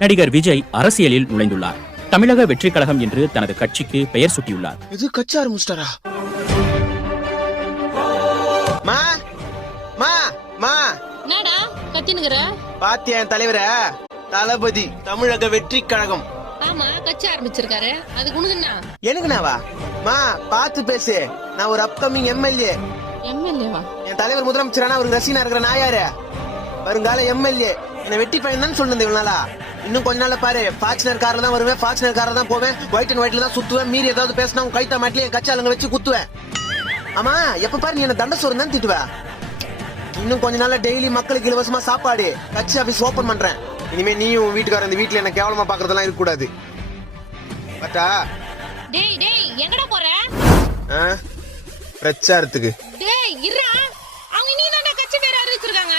நடிகர் விஜய் அரசியலில் நுழைந்துள்ளார். தமிழக வெற்றி கழகம் என்று தனது கட்சிக்கு பெயர் சூட்டியுள்ளார். இது கட்சி ஆரம்பிச்சிட்டாரா? மா மா மா என்னடா கத்தினுக்குற? பாத்தியா என் தலைவர? தளபதி தமிழக வெற்றி கழகம். ஆமா, கட்சி ஆரம்பிச்சிருக்காரு. அதுக்கு உனக்குன்னா? எனக்கு நாவா? மா பாத்து பேசு. நான் ஒரு அப்கமிங் எம்எல்ஏ. எம்எல்ஏவா? என் தலைவர் முதலமைச்சரானா அவருக்கு ரசிகனா இருக்கிற நான் யாரு? வருங்கால எம்எல்ஏ. என்ன வெட்டி பையன் தான் சொல்லுது இவ்வளவு நாளா. இன்னும் கொஞ்ச நாள்ல பாரு, ஃபார்ச்சுனர் கார்ல தான் வருவேன், ஃபார்ச்சுனர் கார்ல தான் போவேன், ஒயிட் அண்ட் ஒயிட்ல தான் சுத்துவேன். மீறி ஏதாவது பேசினா உன் கைத்தா மாட்டில என் கட்சி ஆளுங்க வச்சு குத்துவேன். ஆமா, எப்ப பாரு நீ என்ன தண்ட சோறு தான் திட்டுவ. இன்னும் கொஞ்ச நாள்ல டெய்லி மக்களுக்கு இலவசமா சாப்பாடு, கட்சி ஆபீஸ் ஓபன் பண்றேன். இனிமே நீயும் வீட்டுக்கார இந்த வீட்டுல என்ன கேவலமா பாக்குறதெல்லாம் இருக்க கூடாது. பட்டா டேய் டேய் எங்கடா போற? பிரச்சாரத்துக்கு. டேய் இருடா, அவங்க நீ தான கட்சி பேர் அறிவிச்சிருக்காங்க.